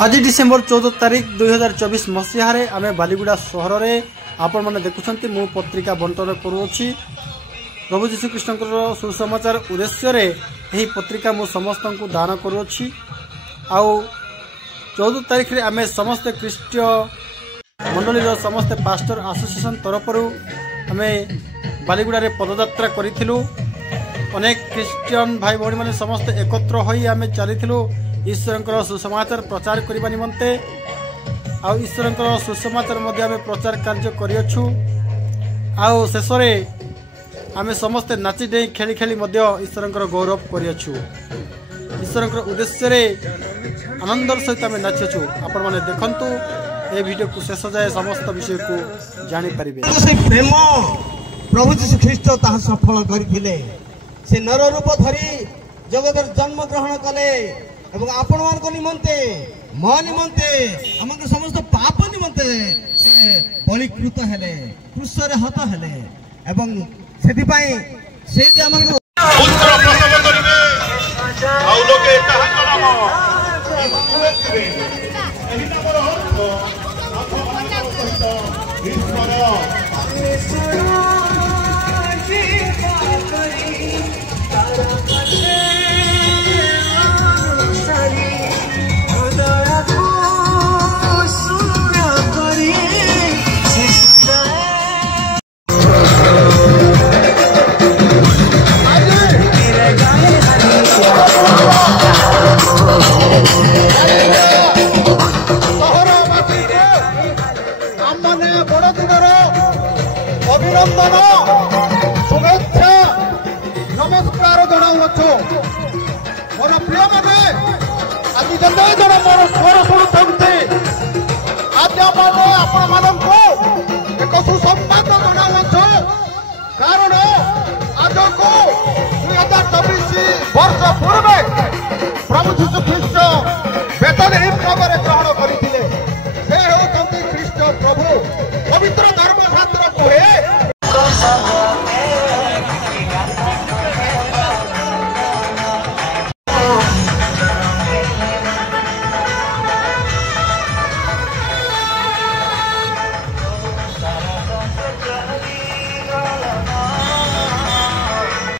आज डिसेम्बर 14 तारिख 2024 मसीह आम बालीगुड़ा सहर में आपण मैंने देखुं मु पत्रिका बंटन करुच्ची। प्रभु जीशु कृष्ण सुसमाचार उद्देश्य यही पत्रिका मु समस्त को दान करुच्ची। आउ 14 तारिख में आम समस्त ख्रीष्टीय मंडली समस्त पास्टर एसोसिएशन तरफ आम बालीगुड़ा पदयात्रा करूँ। अनेक ख्रीष्टियन भाई भाई मैंने समस्त एकत्र होई आम चलीलु ईश्वर सुसमाचार प्रचार करने निमंते। आउ ईश्वर सुसमाचार आम प्रचार कार्य करियछु। आउ शेष आम समस्ते नाची डे खेली खेली ईश्वर गौरव करियछु। ईश्वर उद्देश्य आनंदर सहित आम नाचीछु। आपण माने देखंतु ए वीडियो को शेष जाए समस्त विषय को जानी परिबे। प्रेम प्रभु जीशु ख्रीष्ट ताहा सफल करथिले। से नर रूप धरी जगतर जन्म ग्रहण कले एवं आपण मान निमंते म निमंते हमके समस्त पाप निमंते से बलिकृत हेले क्रूसरे हत हेले एवं सेति पई से जे हमके पुत्र प्रसव करिवे आ लोके ताहार नाम इस्कुएतिवे एही नामर अर्थ ईश्वर अभिनंदन शुभेच्छा नमस्कार जनाऊछु। मोर प्रिय माने आज जन जन मोर स्वर शुणुते आज माने आपण मानकु एक सुसंवाद जनाऊछु। कारण आज को 2024 वर्ष पूर्व प्रभु जीशु ख्रीष्ट बेतलेहम नगर ग्रहण करथिले। से होतंती ख्रीष्ट प्रभु पवित्र